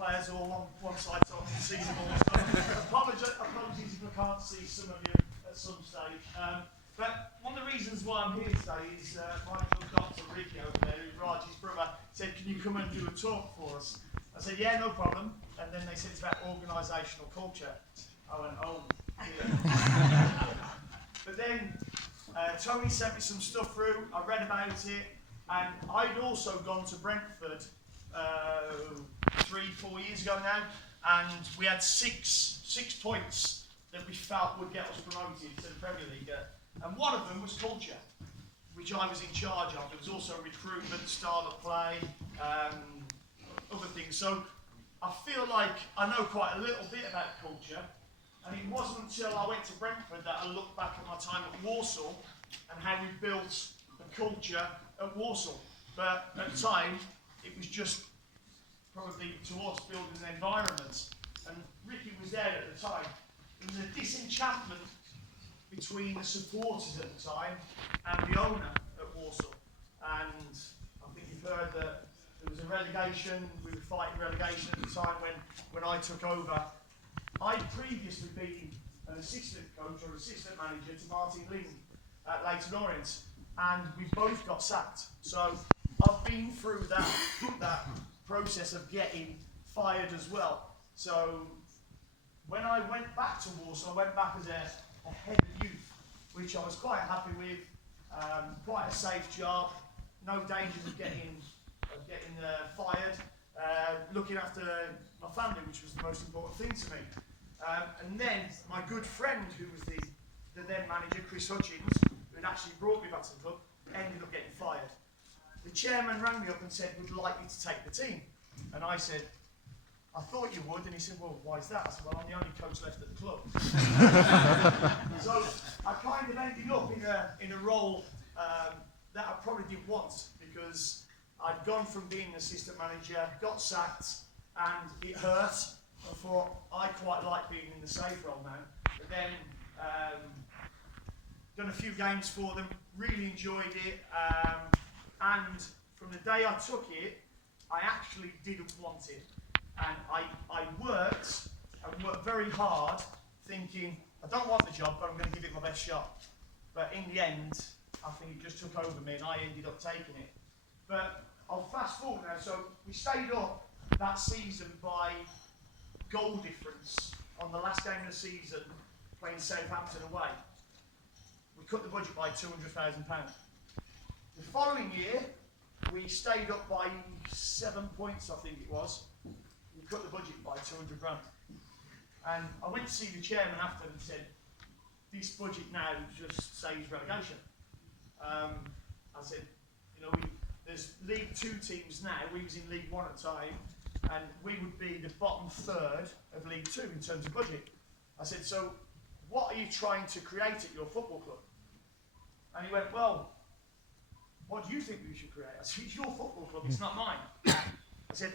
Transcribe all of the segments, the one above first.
players all on one side so I can see them all. Apologies if I can't see some of you at some stage. But one of the reasons why I'm here today is my little Dr. Ricky over there, who's Raj's brother, said, can you come and do a talk for us? I said, yeah, no problem. And then they said it's about organisational culture. I went, oh, yeah. But then Tony sent me some stuff through, I read about it, and I'd also gone to Brentford 3-4 years ago now, and we had six points that we felt would get us promoted to the Premier League. And one of them was culture, which I was in charge of. There was also recruitment, style of play, other things. So I feel like I know quite a little bit about culture, and it wasn't until I went to Brentford that I looked back at my time at Walsall and how we built a culture at Walsall. But at the time, it was just probably towards building an environment. And Ricky was there at the time. There was a disenchantment between the supporters at the time and the owner at Walsall. And I think you've heard that there was a relegation, we were fighting relegation at the time when I took over. I'd previously been an assistant coach or assistant manager to Martin Ling at Leighton Orient, and we both got sacked. So I've been through that process of getting fired as well. So when I went back to Walsall, I went back as a head of youth, which I was quite happy with, quite a safe job, no dangers of getting fired, looking after my family, which was the most important thing to me. And then my good friend, who was the then manager, Chris Hutchins, who had actually brought me back to the club, ended up getting fired. The chairman rang me up and said, would you like me to take the team? And I said, I thought you would. And he said, well, why is that? I said, well, I'm the only coach left at the club. So I kind of ended up in a role that I probably didn't want, because I'd gone from being an assistant manager, got sacked, and it hurt. I thought, I quite like being in the safe role now. But then, done a few games for them, really enjoyed it. And from the day I took it, I actually didn't want it. And I worked very hard, thinking, I don't want the job, but I'm going to give it my best shot. But in the end, I think it just took over me and I ended up taking it. But I'll fast forward now. So we stayed up that season by goal difference on the last game of the season, playing Southampton away. We cut the budget by £200,000. The following year, we stayed up by 7 points, I think it was. We cut the budget by 200 grand. And I went to see the chairman after and said, this budget now just saves relegation. I said, you know, there's League 2 teams now, we was in League 1 at the time, and we would be the bottom third of League 2 in terms of budget. I said, so what are you trying to create at your football club? And he went, well, what do you think we should create? I said, it's your football club, it's not mine. I said,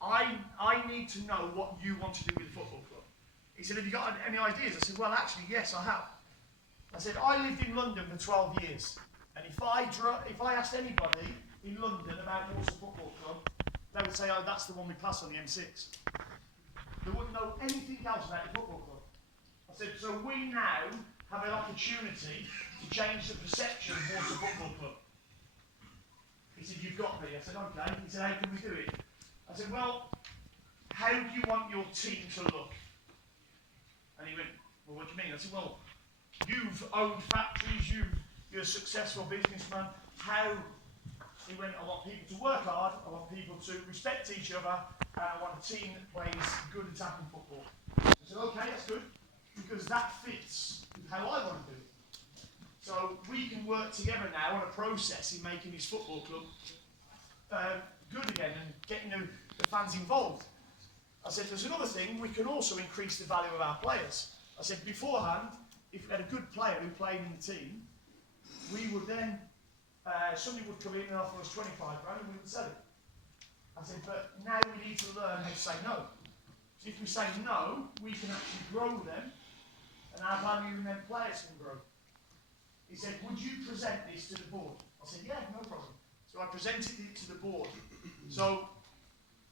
I need to know what you want to do with the football club. He said, have you got any ideas? I said, well, actually, yes, I have. I said, I lived in London for 12 years, and if I asked anybody in London about Walsall Football Club, they would say, oh, that's the one we pass on the M6. They wouldn't know anything else about the football club. I said, so we now have an opportunity to change the perception of Walsall Football Club. He said, you've got me. I said, okay. He said, how can we do it? I said, well, how do you want your team to look? And he went, well, what do you mean? I said, well, you've owned factories, you're a successful businessman. How? He went, I want people to work hard, I want people to respect each other, and I want a team that plays good attacking football. I said, okay, that's good, because that fits with how I want to do it. So we can work together now on a process in making this football club good again and getting the fans involved. I said, there's another thing, we can also increase the value of our players. I said, beforehand, if we had a good player who played in the team, we would then, somebody would come in and offer us 25 grand and we would sell it. I said, but now we need to learn how to say no. So if we say no, we can actually grow them, and our value in them players can grow. He said, would you present this to the board? I said, yeah, no problem. So I presented it to the board. So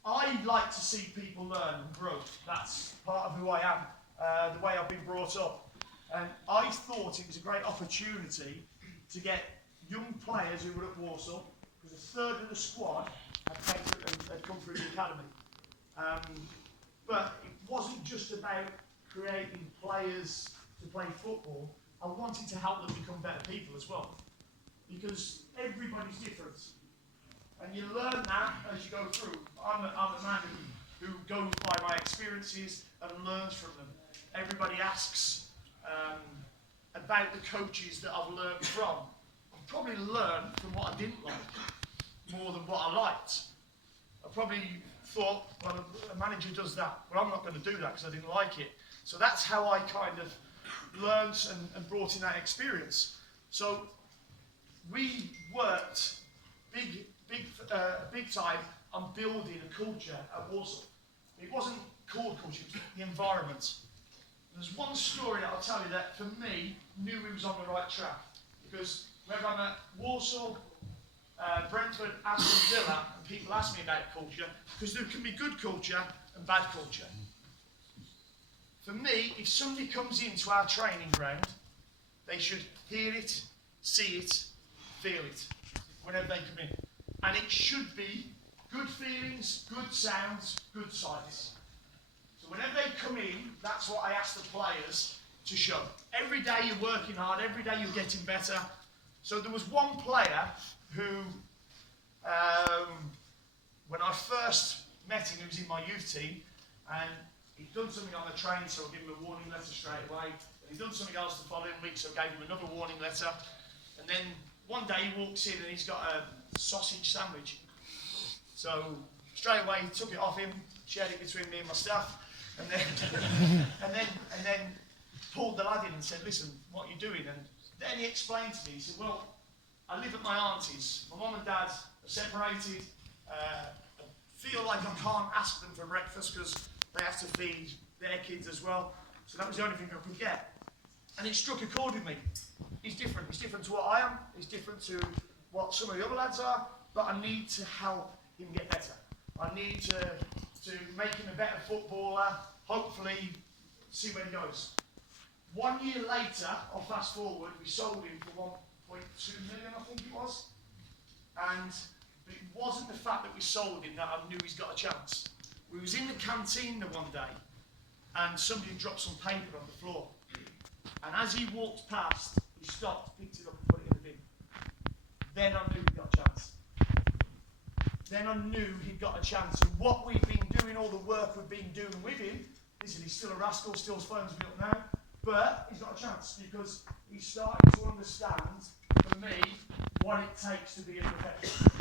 I like to see people learn and grow. That's part of who I am, the way I've been brought up. And I thought it was a great opportunity to get young players who were at Walsall, because a third of the squad had come through the academy. But it wasn't just about creating players to play football. I wanted to help them become better people as well, because everybody's different. And you learn that as you go through. I'm a man who goes by my experiences and learns from them. Everybody asks about the coaches that I've learned from. I've probably learned from what I didn't like more than what I liked. I probably thought, well, a manager does that, but I'm not going to do that because I didn't like it. So that's how I kind of learned and brought in that experience. So we worked big time on building a culture at Walsall. It wasn't called culture, it was the environment. There's one story that I'll tell you that for me knew he was on the right track, because whether I'm at Walsall, Brentford, Aston Villa, and people ask me about culture, because there can be good culture and bad culture. For me, if somebody comes into our training ground, they should hear it, see it, feel it, whenever they come in. And it should be good feelings, good sounds, good sights. So whenever they come in, that's what I ask the players to show. Every day you're working hard, every day you're getting better. So there was one player who, when I first met him, he was in my youth team, and he'd done something on the train, so I gave him a warning letter straight away. And he'd done something else the following week, so I gave him another warning letter. And then one day he walks in and he's got a sausage sandwich. So straight away he took it off him, shared it between me and my staff, and then pulled the lad in and said, "Listen, what are you doing?" And then he explained to me, he said, "Well, I live at my auntie's. My mum and dad are separated. I feel like I can't ask them for breakfast because they have to feed their kids as well. So that was the only thing I could get." And it struck a chord with me. He's different. He's different to what I am. He's different to what some of the other lads are. But I need to help him get better. I need to make him a better footballer. Hopefully, see where he goes. 1 year later, I'll fast forward, we sold him for 1.2 million, I think it was. And it wasn't the fact that we sold him that I knew he's got a chance. We was in the canteen the one day, and somebody dropped some paper on the floor. And as he walked past, he stopped, picked it up and put it in the bin. Then I knew he got a chance. Then I knew he'd got a chance. And what we've been doing, all the work we've been doing with him, listen, he's still a rascal, still phones me up now, but he's got a chance because he's starting to understand, for me, what it takes to be a professional.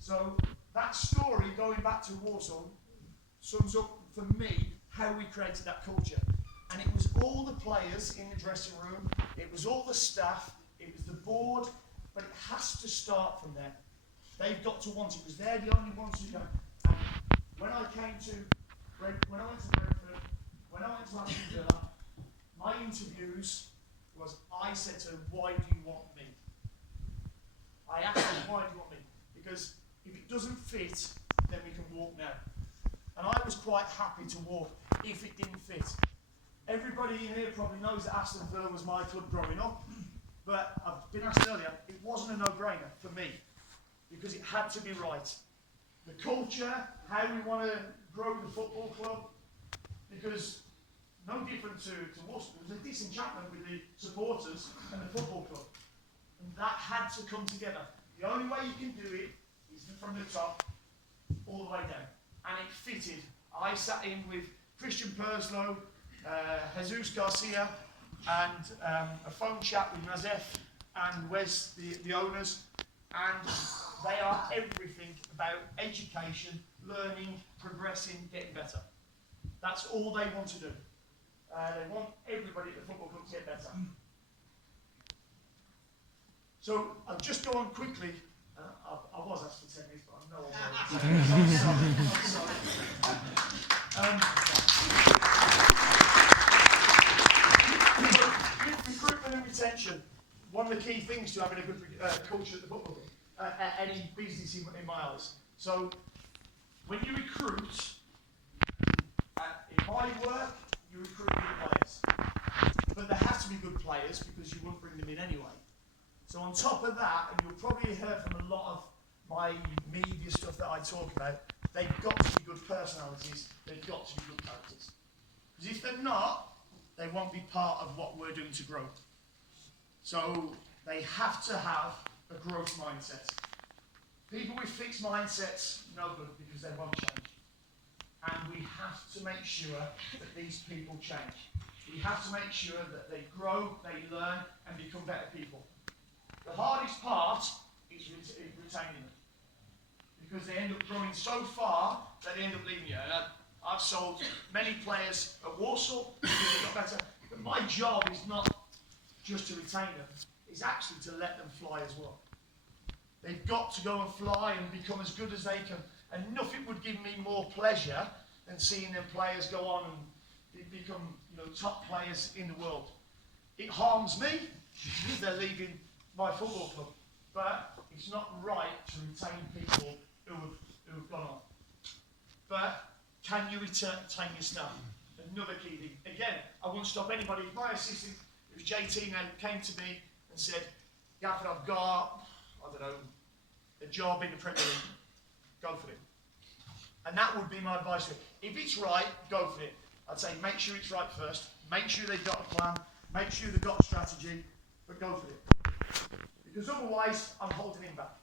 So that story, going back to Walsall, sums up for me how we created that culture. And it was all the players in the dressing room, it was all the staff, it was the board, but it has to start from there. They've got to want it, because they're the only ones who don't. And when I went to Brentford, when I went to Aston Villa, my interviews was, I said to them, "Why do you want me?" I asked them, "Why do you want me?" Because if it doesn't fit, then we can walk now. And I was quite happy to walk if it didn't fit. Everybody in here probably knows that Aston Villa was my club growing up, but I've been asked earlier, it wasn't a no-brainer for me, because it had to be right. The culture, how we want to grow the football club, because no different to Walsall, there was a disenchantment with the supporters and the football club. And that had to come together. The only way you can do it is from the top all the way down. And it fitted. I sat in with Christian Perslow, Jesus Garcia, and a phone chat with Nazef and Wes, the owners, and they are everything about education, learning, progressing, getting better. That's all they want to do. They want everybody at the football club to get better. So I'll just go on quickly. I was asked for 10 minutes, but I know I'm sorry. Recruitment and retention. One of the key things to having a good culture at the football club, any business in my eyes. So when you recruit, in my work, you recruit good players. But there have to be good players because you wouldn't bring them in anyway. So on top of that, and you'll probably hear from a lot of my media stuff that I talk about, they've got to be good personalities, they've got to be good characters. Because if they're not, they won't be part of what we're doing to grow. So they have to have a growth mindset. People with fixed mindsets, no good, because they won't change. And we have to make sure that these people change. We have to make sure that they grow, they learn, and become better people. The hardest part is retaining them. Because they end up growing so far that they end up leaving you. And I've sold many players at Warsaw because they got better. But my job is not just to retain them, it's actually to let them fly as well. They've got to go and fly and become as good as they can. And nothing would give me more pleasure than seeing them players go on and become, top players in the world. It harms me if they're leaving my football club, but it's not right to retain people who have gone on. But can you retain your staff? Another key thing. Again, I won't stop anybody. If my assistant, it was JT now, came to me and said, Gafford, I've got, a job in the Premier League. Go for it. And that would be my advice to him. If it's right, go for it. I'd say make sure it's right first. Make sure they've got a plan. Make sure they've got a strategy. But go for it. Because otherwise, I'm holding him back.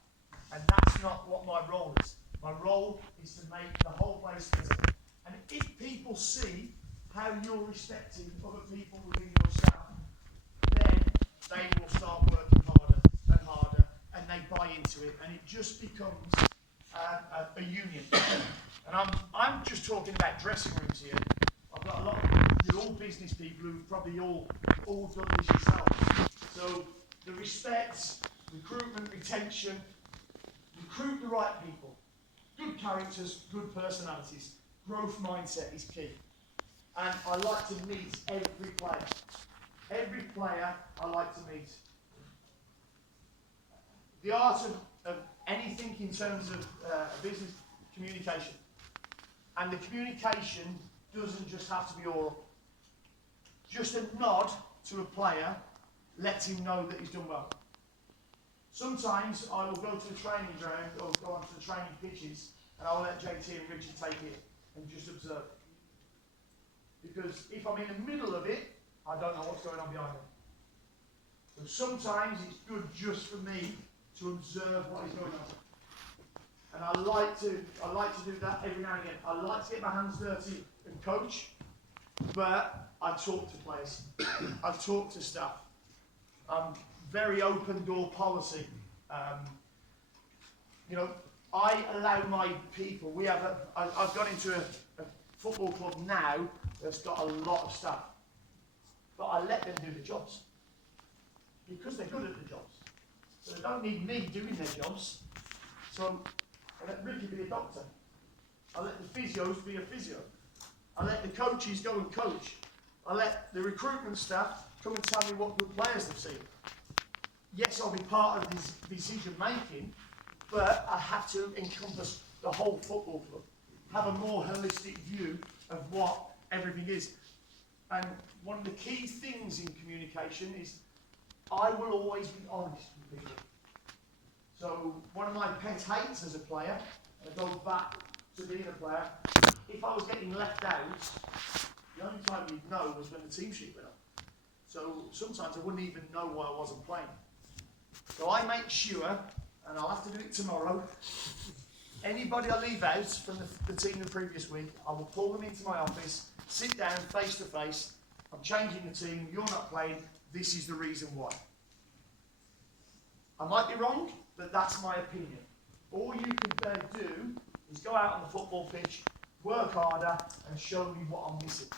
And that's not what my role is. My role is to make the whole place better. And if people see how you're respecting other people within your staff, then they will start working harder and harder, and they buy into it, and it just becomes a union. And I'm just talking about dressing rooms here. I've got a lot of, you're all business people who've probably all done this yourselves. So the respect, recruitment, retention, recruit the right people, good characters, good personalities, growth mindset is key. And I like to meet every player. Every player I like to meet. The art of anything in terms of business communication. And the communication doesn't just have to be oral. Just a nod to a player lets him know that he's done well. Sometimes I will go to the training ground or go onto the training pitches and I will let JT and Richie take it and just observe. Because if I'm in the middle of it, I don't know what's going on behind me. But sometimes it's good just for me to observe what is going on. And I like to do that every now and again. I like to get my hands dirty and coach, but I talk to players. I talk to staff. Very open door policy. I allow my people. I've got into a football club now that's got a lot of staff, but I let them do the jobs because they're good at the jobs. So they don't need me doing their jobs. So I let Ricky be a doctor. I let the physios be a physio. I let the coaches go and coach. I let the recruitment staff come and tell me what good players they've seen. Yes, I'll be part of this decision making, but I have to encompass the whole football club, have a more holistic view of what everything is. And one of the key things in communication is I will always be honest with people. So one of my pet hates as a player, and I go back to being a player, if I was getting left out, the only time you'd know was when the team sheet went up. So sometimes I wouldn't even know why I wasn't playing. So I make sure, and I'll have to do it tomorrow, anybody I leave out from the team the previous week, I will pull them into my office, sit down face to face, I'm changing the team, you're not playing, this is the reason why. I might be wrong, but that's my opinion. All you can do is go out on the football pitch, work harder, and show me what I'm missing.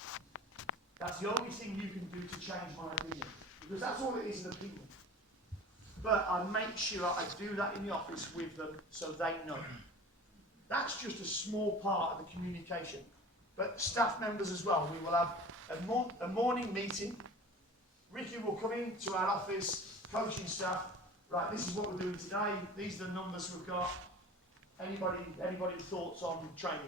That's the only thing you can do to change my opinion. Because that's all it is, an opinion. But I make sure I do that in the office with them so they know. That's just a small part of the communication. But staff members as well, we will have a morning meeting. Ricky will come into our office, coaching staff. Right, this is what we're doing today. These are the numbers we've got. Anybody thoughts on training?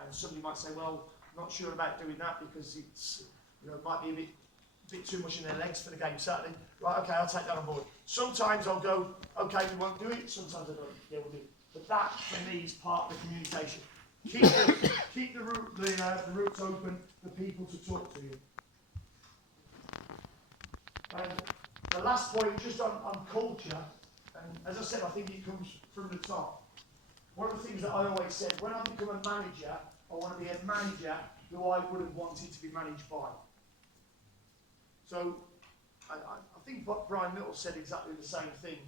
And somebody might say, well, I'm not sure about doing that because it's, it might be a bit too much in their legs for the game Saturday. Right, okay, I'll take that on board. Sometimes I'll go, okay, we won't do it. Sometimes I don't. Yeah, we'll do it. But that, for me, is part of the communication. Keep the routes open for people to talk to you. And the last point, just on culture, and as I said, I think it comes from the top. One of the things that I always said, when I become a manager, I want to be a manager who I would have wanted to be managed by. So, I think Brian Little said exactly the same thing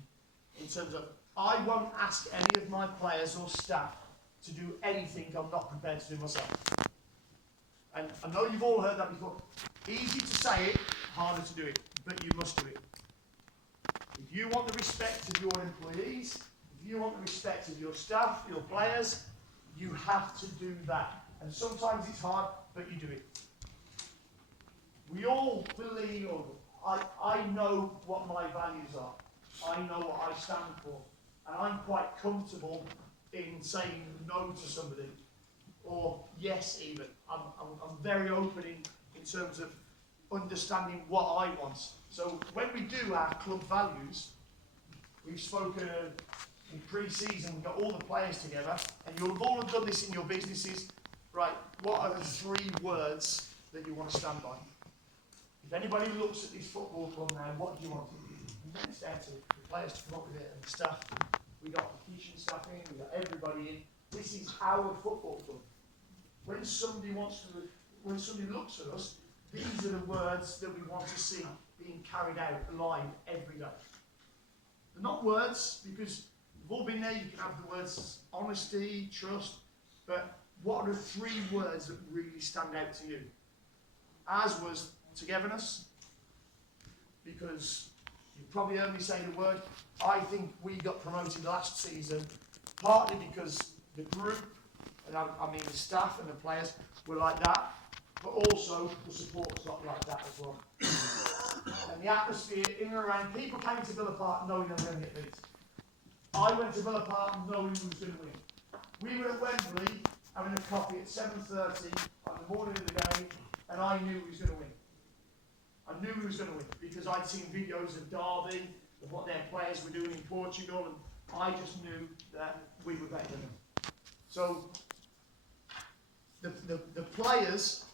in terms of, I won't ask any of my players or staff to do anything I'm not prepared to do myself. And I know you've all heard that before. Easy to say it, harder to do it, but you must do it. If you want the respect of your employees, if you want the respect of your staff, your players, you have to do that. And sometimes it's hard, but you do it. We all believe, I know what my values are. I know what I stand for. And I'm quite comfortable in saying no to somebody, or yes even. I'm very open in terms of understanding what I want. So when we do our club values, we've spoken in pre-season, we've got all the players together, and you'll have all done this in your businesses. Right, what are the 3 words that you want to stand by? If anybody looks at this football club now, what do you want? And then it's down to the players to come up with it, and the staff. We got the teaching staff in, we got everybody in. This is our football club. When somebody looks at us, these are the words that we want to see being carried out live every day. They're not words, because we've all been there. You can have the words honesty, trust, but what are the 3 words that really stand out to you? Ours was togetherness, because you probably heard me say the word. I think we got promoted last season, partly because the group, and I mean the staff and the players, were like that, but also the supporters got like that as well. And the atmosphere in and around, people came to Villa Park knowing they were going to get beat. I went to Villa Park knowing who was going to win. We were at Wembley having a coffee at 7:30 on the morning of the game, and I knew he was going to win. I knew he was going to win because I'd seen videos of Derby, of what their players were doing in Portugal, and I just knew that we were better than them. So the players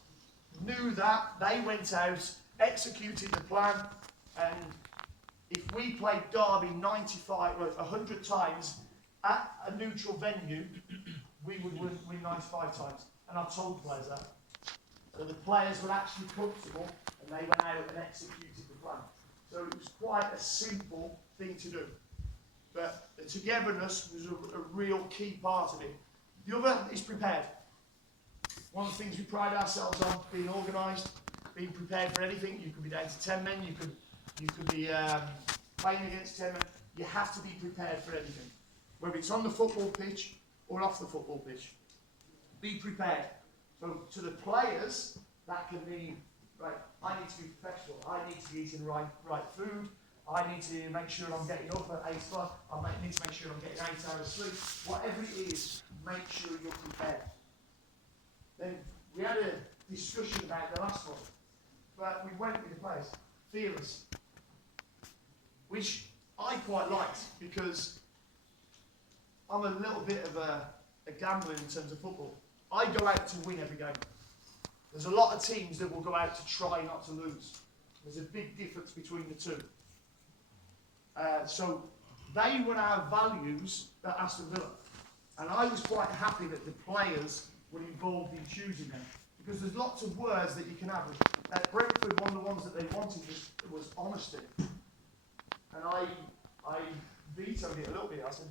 knew that. They went out, executed the plan, and if we played Derby 100 times at a neutral venue, we would win 95 times. And I told the players that. So the players were actually comfortable, and they went out and executed the plan. So it was quite a simple thing to do. But the togetherness was a real key part of it. The other is prepared. One of the things we pride ourselves on, being organised, being prepared for anything. You could be down to 10 men, you could be playing against 10 men. You have to be prepared for anything. Whether it's on the football pitch or off the football pitch. Be prepared. So to the players, that can mean, right, I need to be professional. I need to be eating right food. I need to make sure I'm getting up at 8 o'clock. I need to make sure I'm getting 8 hours sleep. Whatever it is, make sure you're prepared. Then we had a discussion about the last one, but we went with the players, fearless, which I quite liked because I'm a little bit of a gambler in terms of football. I go out to win every game. There's a lot of teams that will go out to try not to lose. There's a big difference between the two. So they were our values at Aston Villa. And I was quite happy that the players were involved in choosing them. Because there's lots of words that you can have. At Brentford, one of the ones that they wanted was honesty. And I vetoed it a little bit. I said,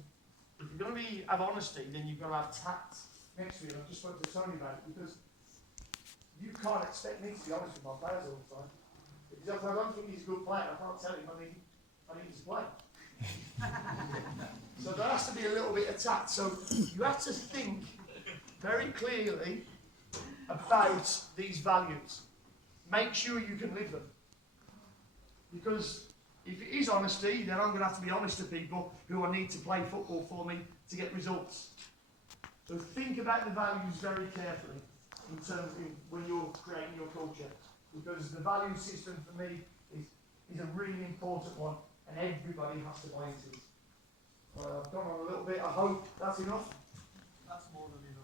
if you're going to have honesty, then you've got to have tact next to it. I just spoke to Tony about it, because you can't expect me to be honest with my players all the time. Because if I don't think he's a good player, I can't tell him I need to play. So there has to be a little bit of tact. So you have to think very clearly about these values. Make sure you can live them. Because if it is honesty, then I'm going to have to be honest to people who I need to play football for me to get results. So think about the values very carefully in terms of when you're creating your culture, because the value system for me is a really important one, and everybody has to buy into it. I've gone on a little bit. I hope that's enough. That's more than enough.